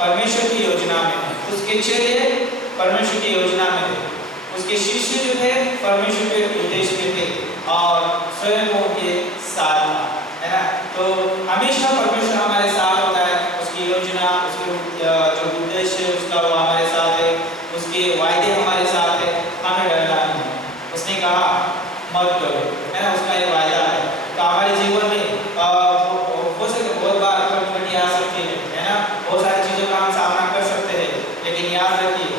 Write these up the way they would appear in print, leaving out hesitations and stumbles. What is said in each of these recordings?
परमेश्वर की योजना में, उसके चेले परमेश्वर की योजना में थे, उसके शिष्य जो थे परमेश्वर के उद्देश्य में थे और स्वयं वो उनके साथ था, है ना। तो हमेशा परमेश्वर हमारे साथ होता है, उसकी योजना, उसके जो उद्देश्य उसका वो हमारे साथ है, उसके वायदे हमारे साथ है, हमें डरना नहीं है। उसने कहा मत डरो, है ना, उसका एक वायदा है। तो हमारे जीवन में हो सके बहुत बार कठिनाई आ सकती है ना, बहुत सारी चीजों का हम सामना कर सकते हैं, लेकिन याद रखिए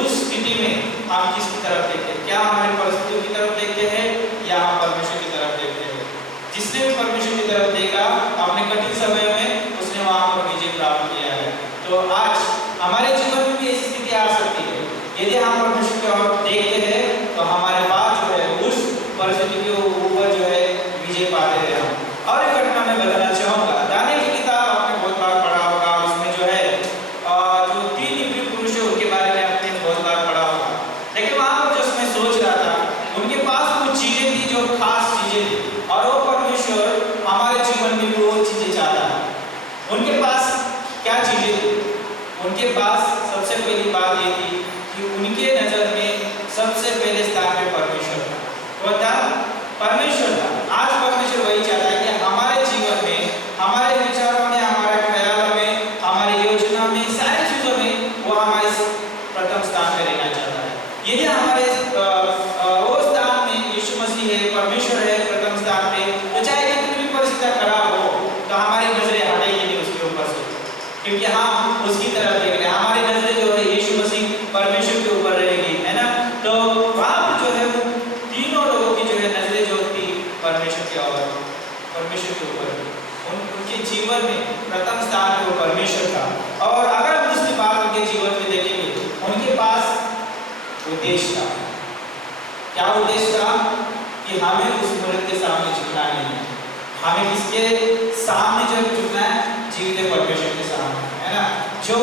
उस स्थिति में हम किसकी तरफ देखते हैं? क्या हमारी परिस्थितियों की तरफ देखते हैं या हम परमेश्वर की तरफ देखते हैं? जिसने भी परमेश्वर की तरफ देखा अपने कठिन समय में, उसने वहां पर विजय प्राप्त किया है। तो आज हमारे जीवन में भी ऐसी स्थिति आ सकती है, यदि हम परमेश्वर की ओर देखते हैं तो हमारे पास जो है उस परिस्थिति के ऊपर जो है विजय पाते हैं हम। और एक घटना मैं बताना चाहूंगा, दानियेल की किताब आपने बहुत बार पढ़ा होगा, उसमें जो है जो 3 इब्री पुरुष है उनके बारे में आपने बहुत बार पढ़ा होगा। लेकिन वहां पर जो मैं सोच रहा था, उनके पास कुछ चीजें थी जो खास चीजें थी, और वो परमेश्वर हमारे जीवन में भी वो चीजें चाहता है। उनके पास क्या चीजें थी? उनके पास सबसे पहली बात ये थी कि उनके नजर में सबसे पहले स्थान पे परमेश्वर था। वो था परमेश्वर था। आज परमेश्वर वही चाहता है कि हमारे जीवन में, हमारे विचारों में, हमारे ख्यालों में, हमारी योजना में, सारी चीजों में वो हमारे प्रथम स्थान पे रहना चाहता है। यदि हमारे वो स्थान में यीशु मसीह है, परमेश्वर है प्रथम स्थान पे, तो चाहे कितनी भी परिस्थितियां खराब हो तो हमारी नजरें हटेगी नहीं उसके ऊपर से, क्योंकि हम उसकी तरफ देख रहे हैं। हमारी नजरें जो है यीशु मसीह परमेश्वर के ऊपर रहेगी, है ना। तो वहां पर जो है वो तीनों लोगों की जो है नजरें जो थी परमेश्वर के ओर, परमेश्वर के ऊपर, उनके जीवन में प्रथम स्थान पे वो परमेश्वर था। और अगर हम दूसरी बात उनके जीवन में देखेंगे, उनके पास उद्देश्य था। क्या उद्देश्य था? कि हमें उस मूर्ति के सामने झुकना नहीं है। हमें किसके सामने जो झुकना है? जीवित परमेश्वर के सामने, है ना। जो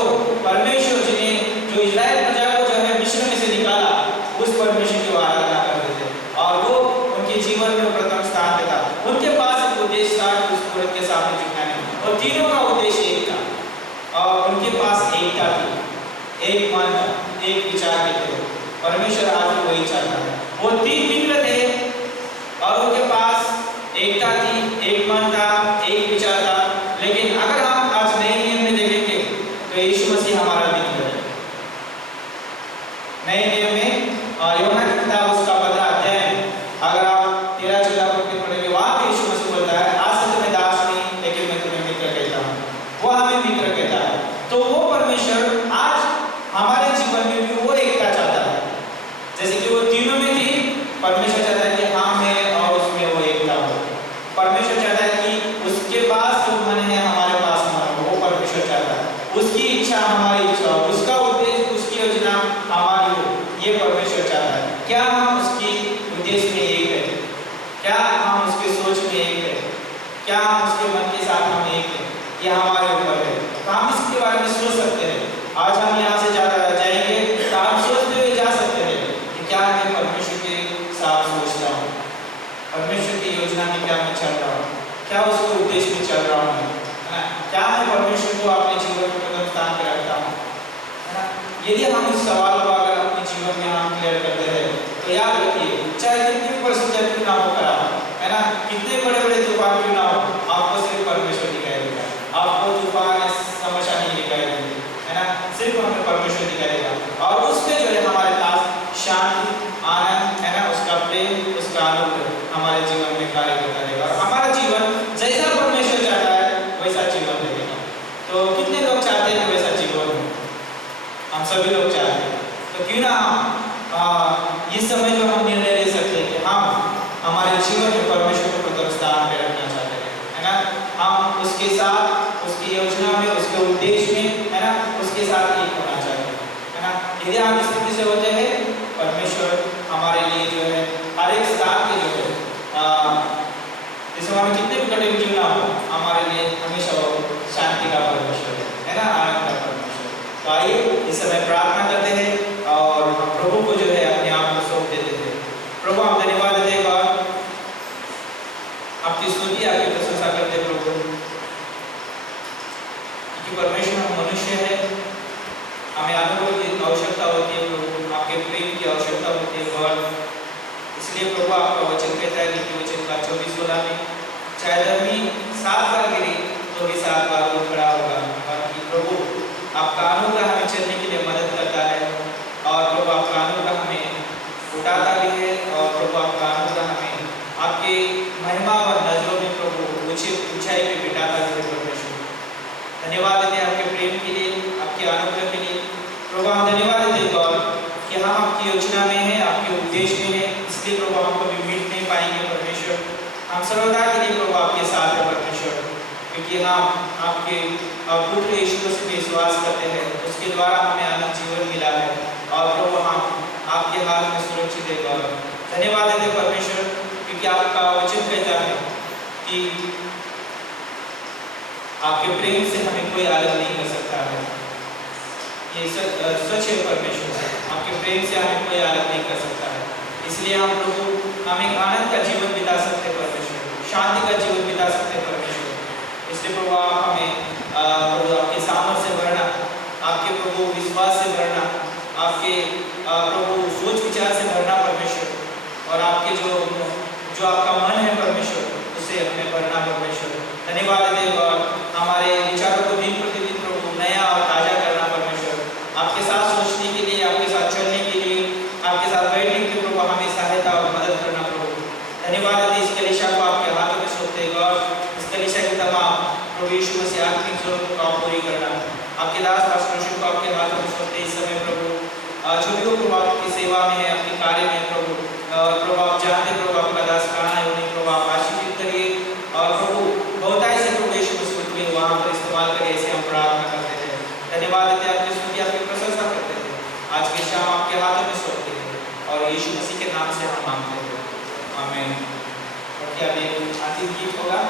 परमेश्वर जिन्हें, जो इस्राएल प्रजा को जो है मिस्र में से निकाला, उस परमेश्वर की आराधना करते थे, और वो उनके जीवन में प्रथम स्थान पे था। उनके पास एक उद्देश्य था कि उस मूर्ति के सामने झुकना नहीं, और तीनों का उद्देश्य एक था, और उनके पास एकता थी, एक मन था, एक विचार के थे। परमेश्वर आज भी वही चाहता है। वो 3 मित्र थे और उनके पास एकता थी, एक मन था, एक विचार था। लेकिन अगर हम आज नए नियम में देखेंगे तो यीशु मसीह हमारा मित्र है। नए नियम में यूहन्ना की किताब उसका 15 अध्याय में अगर आप 13-14 पद में पढ़ेंगे, वहां पे यीशु मसीह बोलता है, आज से तुम्हें दास नहीं लेकिन मैं तुम्हें मित्र कहता हूँ। वो हमें मित्र कहता है। तो वो परमेश्वर आज हमारे जीवन में भी वो एकता चाहता है, जैसे कि वो तीनों में थी। परमेश्वर चाहता है कि हम हैं और उसमें वो एकता हो। परमेश्वर चाहता है कि उसके पास जो मन है हमारे पास मन हो, वो परमेश्वर चाहता है। उसकी इच्छा हमारी इच्छा हो, उसका उद्देश्य, उसकी योजना हमारी हो, ये परमेश्वर चाहता है। क्या हम उसकी उद्देश्य में एक है? क्या हम उसके सोच में एक है? क्या हम उसके मन के साथ हम एक है? ये हमारे ऊपर है। तो हम इसके बारे में सोच सकते हैं। आज हम यहाँ से जाएंगे तो हम सोचते हुए जा सकते हैं कि क्या मैं परमेश्वर के साथ सोचता हूँ, परमेश्वर की योजना में क्या मैं चल रहा हूँ, क्या उसके उद्देश्य में चल रहा हूँ, है ना। क्या मैं परमेश्वर को अपने जीवन में प्रथम स्थान पे रखता हूँ, है ना। यदि हम इस सवाल को अगर अपने जीवन में हम क्लियर करते हैं तो याद रखिए, चाहे कितनी भी परिस्थितियां क्यों ना हो खराब, है ना, कितने बड़े बड़े तूफान क्यों ना हो, आपको सिर्फ परमेश्वर दिखाई देगा। आपको तूफान समस्या नहीं दिखाई देगी, है ना, सिर्फ हमें परमेश्वर दिखाई देगा। और उसमें जो है हमारे पास शांति, आनंद, है ना, उसका प्रेम, उसका अनुग्रह हमारे जीवन में कार्य करता रहेगा, और हमारा जीवन जैसा परमेश्वर चाहता है वैसा जीवन रहेगा। तो कितने लोग चाहते हैं वैसा जीवन? हम सभी लोग चाहते हैं। तो क्यों ना हम इस समय जो हम निर्णय ले सकते हैं कि हम हमारे जीवन में परमेश्वर को प्रथम स्थान पे रखना चाहते हैं, है ना। हम उसके साथ, उसकी योजना में, उसके उद्देश्य में, है ना, उसके साथ एक होना चाहते हैं, है ना। यदि हम इस स्थिति से होते हैं, परमेश्वर हमारे लिए जो है हर एक स्थान के जो है इस समय कितने भी कठिन क्यों ना हो, हमारे लिए हमेशा वो शांति का परमेश्वर है ना, आनंद का परमेश्वर। तो आइए इस समय प्रार्थना करते हैं और प्रभु को जो है अपने आप को सौंप देते हैं। प्रभु हम धन्यवाद देते हैं, आपकी स्तुति, आपकी प्रशंसा करते हैं प्रभु, क्योंकि परमेश्वर मनुष्य है 24-16 में, चाहे धर्मी 7 बार गिरे तो भी 7 बार वो खड़ा होगा। और कि प्रभु आपका अनुग्रह हमें चलने के लिए मदद करता है और प्रभु आपका अनुग्रह हमें उठाता भी है और प्रभु आपका अनुग्रह हमें आपके महिमा और नजरों में प्रभु ऊंचाई पे बिठाता है। परमेश्वर धन्यवाद देते हैं आपके प्रेम के लिए, आपके अनुग्रह के लिए। प्रभु हम धन्यवाद देते हैं गॉड कि हम आपकी योजना में हैं, आपके उद्देश्य में हैं, इसलिए प्रभु हम कभी मिट नहीं पाएंगे परमेश्वर। हम सर्वदा के लिए प्रभु आपके साथ है परमेश्वर, क्योंकि हम आपके पुत्र यीशु मसीह पे विश्वास करते हैं, उसके द्वारा हमें अनंत जीवन मिला है और प्रभु हम आपके हाथ में सुरक्षित है गॉड। धन्यवाद देते परमेश्वर, क्योंकि आपका वचन कहता है कि आपके प्रेम से हमें कोई अलग नहीं कर सकता है। ये सच है परमेश्वर, आपके प्रेम से हमें कोई अलग नहीं कर सकता है। इसलिए हम प्रभु हम एक आनंद का जीवन बिता सकते हैं परमेश्वर, शांति का जीवन बिता सकते हैं परमेश्वर। इसलिए प्रभु आप हमें प्रभु आपके सामर्थ से भरना, आपके प्रभु विश्वास से भरना, आपके प्रभु सोच विचार से भरना परमेश्वर, और आपके जो आपका मन है परमेश्वर उससे हमें भरना परमेश्वर। धन्यवाद देते और हमारे विचारों को दिन प्रतिदिन प्रभु नया और ताजा करना परमेश्वर, आपके साथ सोचने के लिए, आपके साथ चलने के लिए, आपके साथ बैठने के लिए प्रभु हमें सहायता और मदद करना प्रभु। धन्यवाद देते इस कलीसिया को आपके हाथों में सौंपते हैं और इस कलीसिया की तमाम प्रभु यीशु मसीह आत्मिक जरूरतों को आप पूरी करना। आपके दास पास्टर को आपके हाथों में सौंपते इस समय प्रभु, जो भी प्रभु आपकी सेवा में है, आपके कार्य में प्रभु, प्रभु आप जानते प्रभु आपका दास कहाँ है, उन्हें प्रभु आप आशीषित करिए और प्रभु बहुतायत से प्रभु यीशु मसीह को वहाँ पर इस्तेमाल करिए, ऐसे हम प्रार्थना करते हैं। धन्यवाद देते आपकी स्तुति आपकी प्रशंसा करते हैं, आज की शाम आपके हाथों में सौंपते हैं और यीशु मसीह के नाम से हम मांगते हैं, आमीन। और क्या एक अंतिम गीत होगा?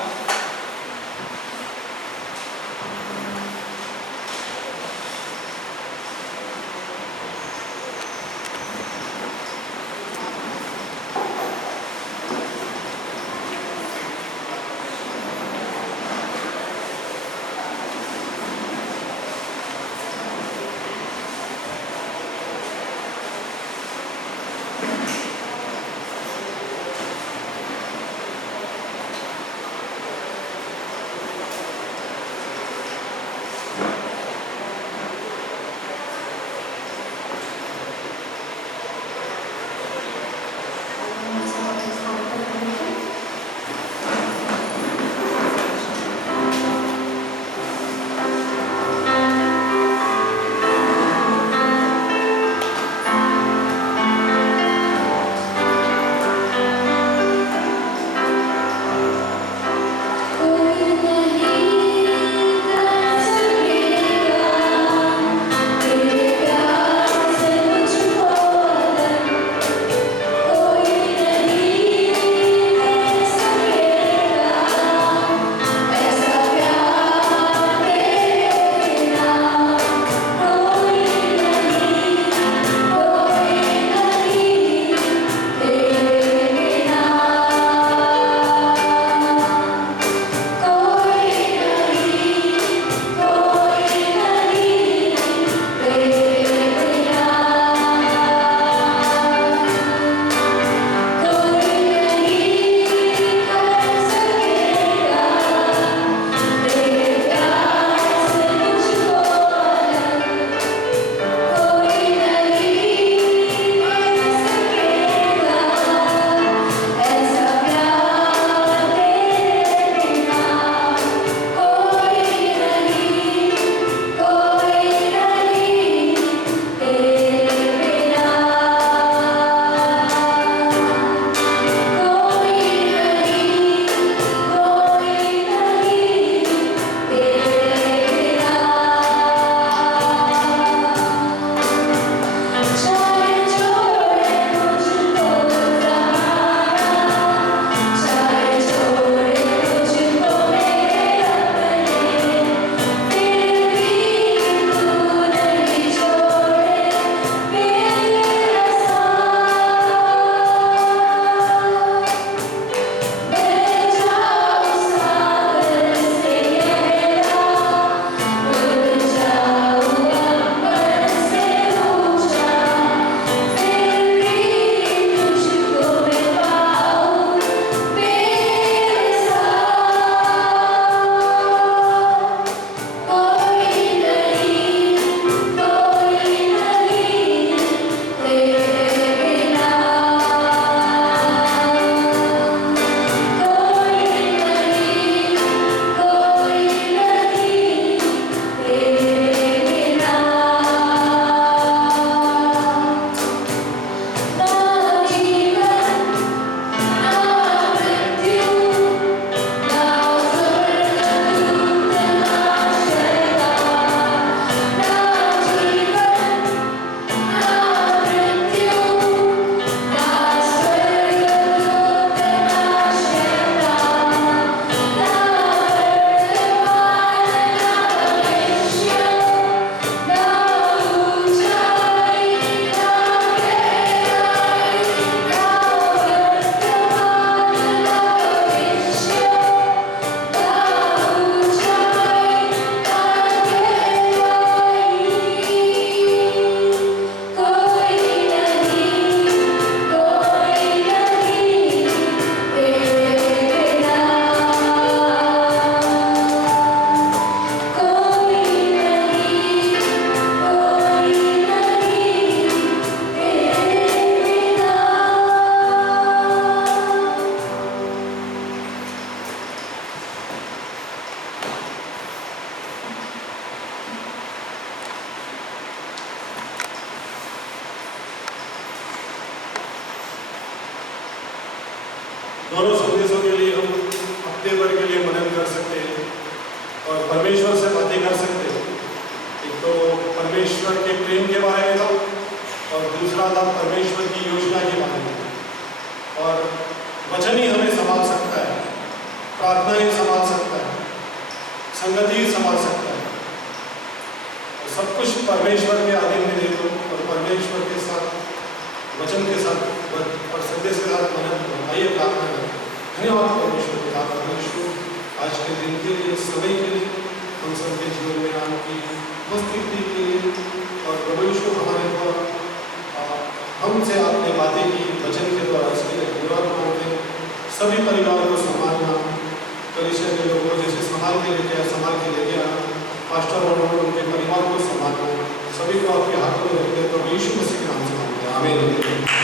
दोनों संदेशों के लिए हम हफ्ते भर के लिए मनन कर सकते हैं और परमेश्वर से बातें कर सकते हैं। एक तो परमेश्वर के प्रेम के बारे में था और दूसरा था परमेश्वर की योजना के बारे में। और वचन ही हमें संभाल सकता है, प्रार्थना ही संभाल सकता है, संगति ही संभाल सकता है। और सब कुछ परमेश्वर के आधीन में दे दो और परमेश्वर के साथ, वचन के साथ और संदेश के साथ मनन। आइए प्रार्थना करें। धन्यवाद परमेश्वर पिता, परमेश्वर आज के दिन के लिए, समय के लिए, हम सबके जीवन में आपकी उपस्थिति के लिए। और प्रभु यीशु हमारे द्वारा हमसे आपने बातें की वचन के द्वारा, इसके लिए धन्यवाद मानते हैं। सभी परिवारों को संभालना, कलीसिया के लोगों को जैसे संभाल के लेके आना, पास्टर और उनके परिवार को संभालना, सभी को आपके हाथों में रखते हैं। तो यीशु मसीह के नाम से मांगते हैं, आमीन।